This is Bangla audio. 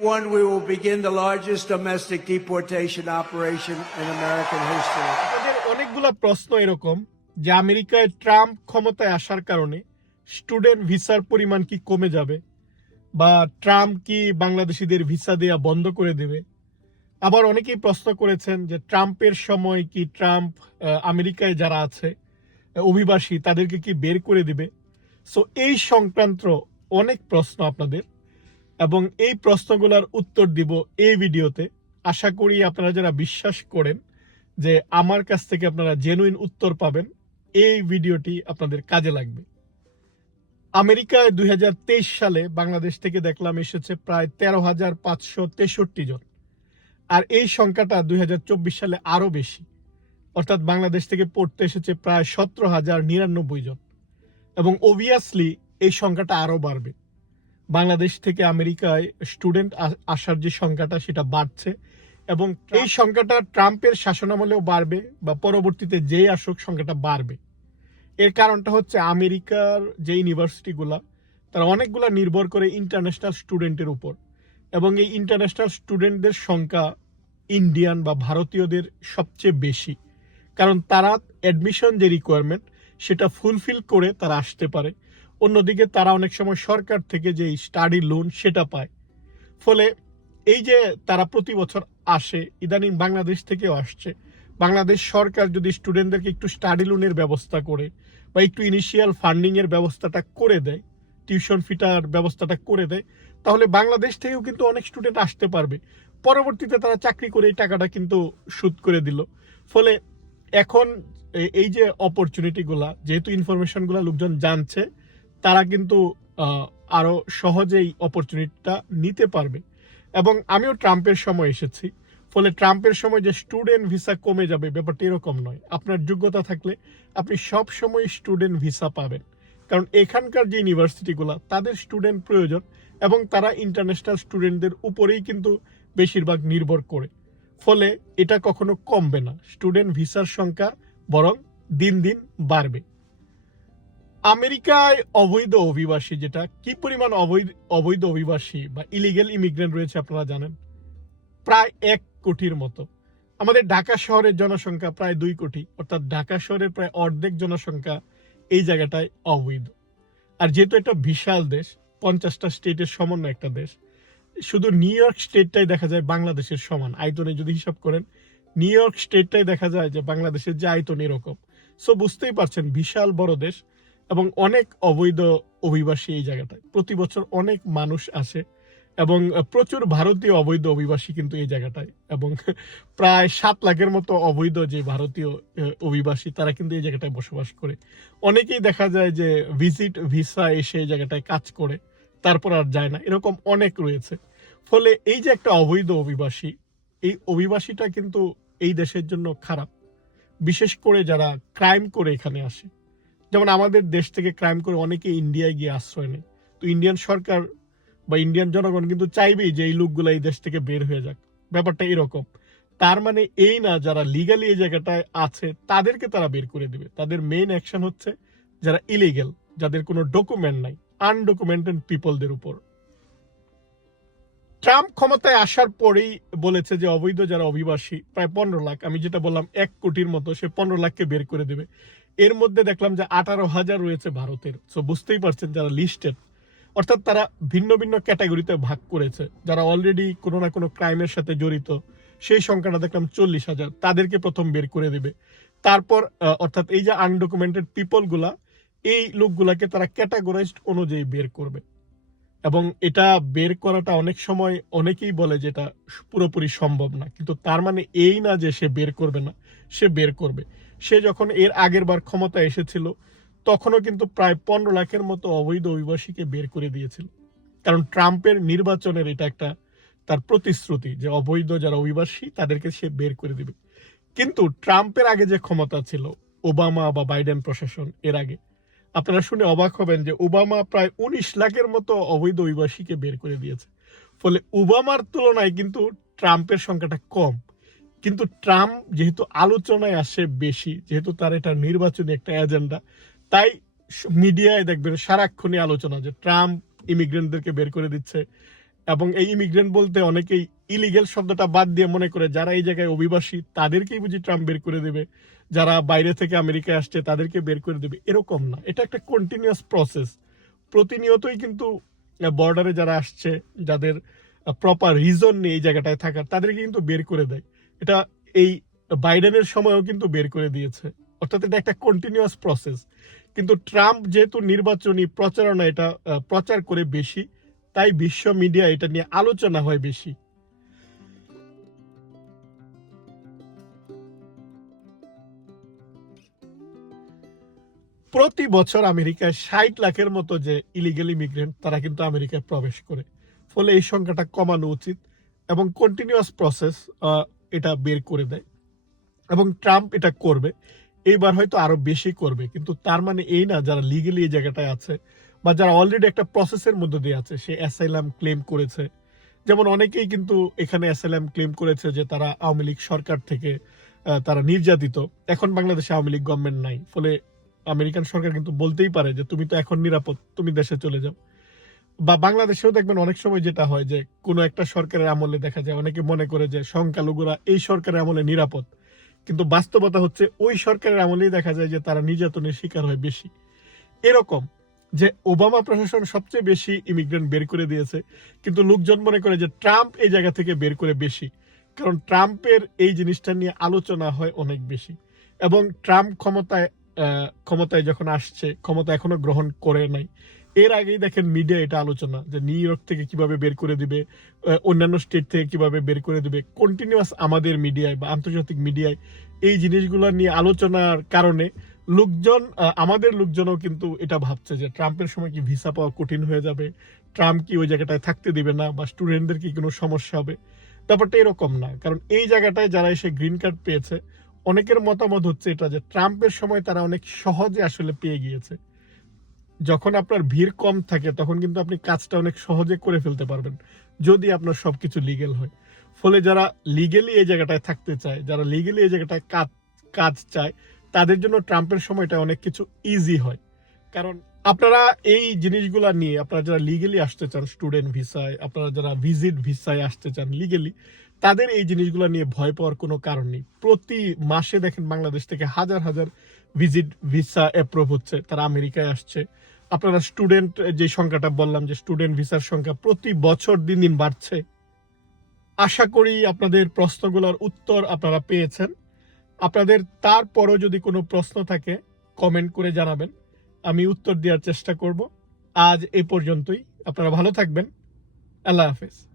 One, we will begin the largest domestic deportation operation in American history. অনেকগুলা প্রশ্ন এরকম যে আমেরিকায় ট্রাম্প ক্ষমতায় আসার কারণে স্টুডেন্ট ভিসার পরিমাণ কি কমে যাবে বা ট্রাম্প কি বাংলাদেশিদের ভিসা দেয়া বন্ধ করে দেবে? আবার অনেকেই প্রশ্ন করেছেন যে ট্রাম্পের সময় কি ট্রাম্প আমেরিকায় যারা আছে অভিবাসী তাদেরকে কি বের করে দিবে? সো এই সংক্রান্ত অনেক প্রশ্ন আপনাদের। এবং এই প্রশ্নগুলোর উত্তর দিব এই ভিডিওতে। আশা করি আপনারা যারা বিশ্বাস করেন যে আমার কাছ থেকে আপনারা জেনুইন উত্তর পাবেন, এই ভিডিওটি আপনাদের কাজে লাগবে। আমেরিকায় দুই হাজার তেইশ সালে বাংলাদেশ থেকে দেখলাম এসেছে প্রায় তেরো হাজার পাঁচশো তেষট্টি জন। আর এই সংখ্যাটা দুই হাজার চব্বিশ সালে আরও বেশি। অর্থাৎ বাংলাদেশ থেকে পড়তে এসেছে প্রায় সতেরো হাজার নিরানব্বই জন। এবং অবভিয়াসলি এই সংখ্যাটা আরও বাড়বে। বাংলাদেশ থেকে আমেরিকায় স্টুডেন্ট আসার যে সংখ্যাটা সেটা বাড়ছে এবং এই সংখ্যাটা ট্রাম্পের শাসনামলেও বাড়বে বা পরবর্তীতে যেই আসুক সংখ্যাটা বাড়বে। এর কারণটা হচ্ছে আমেরিকার যে ইউনিভার্সিটিগুলা তারা অনেকগুলা নির্ভর করে ইন্টারন্যাশনাল স্টুডেন্টের উপর এবং এই ইন্টারন্যাশনাল স্টুডেন্টদের সংখ্যা ইন্ডিয়ান বা ভারতীয়দের সবচেয়ে বেশি। কারণ তারা অ্যাডমিশন যে রিকোয়ারমেন্ট সেটা ফুলফিল করে তারা আসতে পারে। অন্যদিকে তারা অনেক সময় সরকার থেকে যে স্টাডি লোন সেটা পায়। ফলে এই যে তারা প্রতি বছর আসে, ইদানিং বাংলাদেশ থেকেও আসছে। বাংলাদেশ সরকার যদি স্টুডেন্টদেরকে একটু স্টাডি লোনের ব্যবস্থা করে বা একটু ইনিশিয়াল ফান্ডিং এর ব্যবস্থাটা করে দেয় টিউশন ফিটার ব্যবস্থাটা করে দেয়, তাহলে বাংলাদেশ থেকেও কিন্তু অনেক স্টুডেন্ট আসতে পারবে। পরবর্তীতে তারা চাকরি করে এই টাকাটা কিন্তু সুদ করে দিল। ফলে এখন এই যে অপরচুনিটিগুলা যেহেতু ইনফরমেশনগুলো লোকজন জানছে তারা কিন্তু আহ, আরও সহজেই অপরচুনিটিটা নিতে পারবে। এবং আমিও ট্রাম্পের সময় এসেছি। ফলে ট্রাম্পের সময় যে স্টুডেন্ট ভিসা কমে যাবে ব্যাপারটা এরকম নয়। আপনার যোগ্যতা থাকলে আপনি সব সময় স্টুডেন্ট ভিসা পাবেন। কারণ এখানকার যে ইউনিভার্সিটিগুলো তাদের স্টুডেন্ট প্রয়োজন এবং তারা ইন্টারন্যাশনাল স্টুডেন্টদের উপরেই কিন্তু বেশিরভাগ নির্ভর করে। ফলে এটা কখনো কমবে না। স্টুডেন্ট ভিসার সংখ্যা বরং দিন দিন বাড়বে। আমেরিকায় অবৈধ অভিবাসী যেটা, কি পরিমাণ অবৈধ অবৈধ অভিবাসী বা ইলিগেল ইমিগ্রেন্ট রয়েছে আপনারা জানেন? প্রায় এক কোটির মতো। আমাদের ঢাকা শহরের জনসংখ্যা প্রায় দুই কোটি, অর্থাৎ ঢাকা শহরের প্রায় অর্ধেক জনসংখ্যা এই জায়গাটায় অবৈধ। আর যেহেতু একটা বিশাল দেশ, পঞ্চাশটা স্টেটের সমন্বয় একটা দেশ, শুধু নিউ ইয়র্ক স্টেটটাই দেখা যায় বাংলাদেশের সমান, আয়তনে যদি হিসাব করেন, নিউ ইয়র্ক স্টেটটাই দেখা যায় যে বাংলাদেশের যে আয়তন এরকম। সো বুঝতেই পারছেন, বিশাল বড় দেশ এবং অনেক অবৈধ অভিবাসী এই জায়গাটায়। প্রতি বছর অনেক মানুষ আসে এবং প্রচুর ভারতীয় অবৈধ অভিবাসী কিন্তু এই জায়গাটায় এবং প্রায় সাত লাখের মতো অবৈধ যে ভারতীয় অভিবাসী তারা কিন্তু এই জায়গাটায় বসবাস করে। অনেকেই দেখা যায় যে ভিজিট ভিসা এসে এই জায়গাটায় কাজ করে, তারপর আর যায় না, এরকম অনেক রয়েছে। ফলে এই যে একটা অবৈধ অভিবাসী, এই অভিবাসীটা কিন্তু এই দেশের জন্য খারাপ। বিশেষ করে যারা ক্রাইম করে এখানে আসে। যেমন আমাদের দেশ থেকে ক্রাইম করে অনেকে ইন্ডিয়ায় গিয়ে আশ্রয় নেয়। তো ইন্ডিয়ান সরকার বা ইন্ডিয়ান জনগণ কিন্তু চাইবেই যে এই লোকগুলো এই দেশ থেকে বের হয়ে যাক। ব্যাপারটা এরকম। তার মানে এই না যারা লিগালি এই জায়গাটায় আছে, তাদেরকে তারা বের করে দিবে। তাদের মেইন অ্যাকশন হচ্ছে যারা ইলিগেল যাদের কোনো ডকুমেন্ট নাই আনডকুমেন্টেড পিপলদের উপর। ট্রাম্প ক্ষমতায় আসার পরেই বলেছে যে অবৈধ যারা অভিবাসী, প্রায় পনেরো লাখ, আমি যেটা বললাম এক কোটির মতো, সে পনেরো লাখকে বের করে দেবে। এর মধ্যে দেখলাম যে আঠারো হাজার রয়েছে ভারতের। সো বুঝতেই পারছেন যারা লিস্টেড অর্থাৎ তারা ভিন্ন ভিন্ন ক্যাটাগরিতে ভাগ করেছে। যারা অলরেডি কোনো না কোনো ক্রাইমের সাথে জড়িত, সেই সংখ্যাটা দেখলাম চল্লিশ হাজার। তাদেরকে প্রথম বের করে দেবে। তারপর অর্থাৎ এই যে আনডকুমেন্টেড পিপলগুলা এই লোকগুলাকে তারা ক্যাটাগরাইজড অনুযায়ী বের করবে। এবং এটা বের করাটা অনেক সময় অনেকেই বলে যে এটা পুরোপুরি সম্ভব না। কিন্তু তার মানে এই না যে সে বের করবে না, সে বের করবে। সে যখন এর আগের বার ক্ষমতা এসেছিল, তখনও কিন্তু প্রায় পনেরো লাখের মতো অবৈধ অভিবাসীকে বের করে দিয়েছিল। কারণ ট্রাম্পের নির্বাচনের এটা একটা তার প্রতিশ্রুতি যে অবৈধ যারা অভিবাসী, তাদেরকে সে বের করে দিবে। কিন্তু ট্রাম্পের আগে যে ক্ষমতা ছিল, ওবামা বা বাইডেন প্রশাসন এর আগে, আপনারা শুনে অবাক হবেন যে ওবামা প্রায় উনিশ লাখের মতো অবৈধ অভিবাসীকে বের করে দিয়েছে। ফলে ওবামার তুলনায় কিন্তু ট্রাম্পের সংখ্যাটা কম। কিন্তু ট্রাম্প যেহেতু আলোচনায় আসে বেশি, যেহেতু তার এটা নির্বাচনী একটা এজেন্ডা, তাই মিডিয়ায় দেখবেন সারাক্ষণই আলোচনা যে ট্রাম্প ইমিগ্রেন্টদেরকে বের করে দিচ্ছে। এবং এই ইমিগ্রেন্ট বলতে অনেকেই ইলিগেল শব্দটা বাদ দিয়ে মনে করে যারা এই জায়গায় অভিবাসী, তাদেরকেই বুঝি ট্রাম্প বের করে দেবে। যারা বাইরে থেকে আমেরিকায় আসছে, তাদেরকে বের করে দেবে। এরকম না। এটা একটা কন্টিনিউয়াস প্রসেস প্রতিনিয়তই কিন্তু বর্ডারে যারা আসছে, যাদের প্রপার রিজন নেই এই জায়গাটায় থাকার, তাদেরকে কিন্তু বের করে দেয়। এটা এই বাইডেনের সময়ও কিন্তু বের করে দিয়েছে। অর্থাৎ এটা একটা কন্টিনিউয়াস প্রসেস কিন্তু ট্রাম্প যেহেতু নির্বাচনী প্রচারণা এটা প্রচার করে বেশি, তাই বিশ্ব মিডিয়া এটা নিয়ে আলোচনা হয় বেশি। প্রতি বছর আমেরিকায় ষাট লাখের মতো যে ইলিগেল ইমিগ্রেন্ট তারা কিন্তু আমেরিকায় প্রবেশ করে। ফলে এই সংখ্যাটা কমানো উচিত এবং কন্টিনিউয়াস প্রসেস এটা বের করে দেয়। এবং ট্রাম্প এটা করবে। এইবার হয়তো আরও বেশি করবে। কিন্তু তার মানে এই না যারা লিগেলি এই জায়গাটায় আছে বা যারা অলরেডি একটা প্রসেসের মধ্যে দিয়ে আছে, সে অ্যাসাইলাম ক্লেম করেছে। যেমন অনেকেই কিন্তু এখানে অ্যাসাইলাম ক্লেম করেছে যে তারা আওয়ামী লীগ সরকার থেকে তারা নির্যাতিত। এখন বাংলাদেশে আওয়ামী লীগ গভর্নমেন্ট নাই। ফলে আমেরিকান সরকার কিন্তু বলতেই পারে যে, তুমি তো এখন নিরাপদ, তুমি দেশে চলে যাও। বা বাংলাদেশেও দেখবেন অনেক সময় যেটা হয় যে কোনো একটা সরকারের আমলে দেখা যায়, অনেকে মনে করে যে সংখ্যালঘুরা এই সরকারের আমলে নিরাপদ। কিন্তু বাস্তবতা হচ্ছে ওই সরকারের আমলেই দেখা যায় যে তারা নির্যাতনের শিকার হয় বেশি। এরকম যে ওবামা প্রশাসন সবচেয়ে বেশি ইমিগ্রেন্ট বের করে দিয়েছে, কিন্তু লোকজন মনে করে যে ট্রাম্প এই জায়গা থেকে বের করে বেশি। কারণ ট্রাম্পের এই জিনিসটা নিয়ে আলোচনা হয় অনেক বেশি। এবং ট্রাম্প ক্ষমতায় ক্ষমতায় যখন আসছে, ক্ষমতা এখনও গ্রহণ করে নাই। এর আগেই দেখেন মিডিয়া এটা আলোচনা যে নিউ ইয়র্ক থেকে কীভাবে বের করে দিবে অন্যান্য স্টেট থেকে কীভাবে বের করে দিবে। কন্টিনিউয়াস আমাদের মিডিয়ায় বা আন্তর্জাতিক মিডিয়ায় এই জিনিসগুলো নিয়ে আলোচনার কারণে লোকজন আমাদের লোকজনও কিন্তু এটা ভাবছে যে ট্রাম্পের সময় কি ভিসা পাওয়া কঠিন হয়ে যাবে? ট্রাম্প কি ওই জায়গাটায় থাকতে দিবে না বা স্টুডেন্টদের কি কোনো সমস্যা হবে? ব্যাপারটা এরকম না। কারণ এই জায়গাটায় যারা এসে গ্রিন কার্ড পেয়েছে, অনেকের মতামত হচ্ছে এটা যে ট্রাম্পের সময় তারা অনেক সহজে আসলে পেয়ে গিয়েছে। যখন আপনার ভিড় কম থাকে, তখন কিন্তু আপনি কাজটা অনেক সহজে করে ফেলতে পারবেন, যদি আপনার সবকিছু লিগেল হয়। ফলে যারা লিগেলি এই জায়গাটায় থাকতে চায়, যারা লিগেলি এই জায়গাটায় কাজ কাজ চায়, তাদের জন্য ট্রাম্পের সময়টা অনেক কিছু ইজি হয়। কারণ আপনারা এই জিনিসগুলা নিয়ে, আপনারা যারা লিগেলি আসতে চান স্টুডেন্ট ভিসায়, আপনারা যারা ভিজিট ভিসায় আসতে চান লিগেলি তাদের এই জিনিসগুলো নিয়ে ভয় পাওয়ার কোনো কারণ নেই। প্রতি মাসে দেখেন বাংলাদেশ থেকে হাজার হাজার ভিজিট ভিসা অ্যাপ্রুভ হচ্ছে, তারা আমেরিকায় আসছে। আপনারা স্টুডেন্ট যে সংখ্যাটা বললাম যে স্টুডেন্ট ভিসার সংখ্যা প্রতি বছর দিন দিন বাড়ছে। আশা করি আপনাদের প্রশ্নগুলোর উত্তর আপনারা পেয়েছেন। আপনাদের তারপরও যদি কোনো প্রশ্ন থাকে কমেন্ট করে জানাবেন। আমি উত্তর দেওয়ার চেষ্টা করব। আজ এ পর্যন্তই। আপনারা ভালো থাকবেন। আল্লাহ হাফেজ।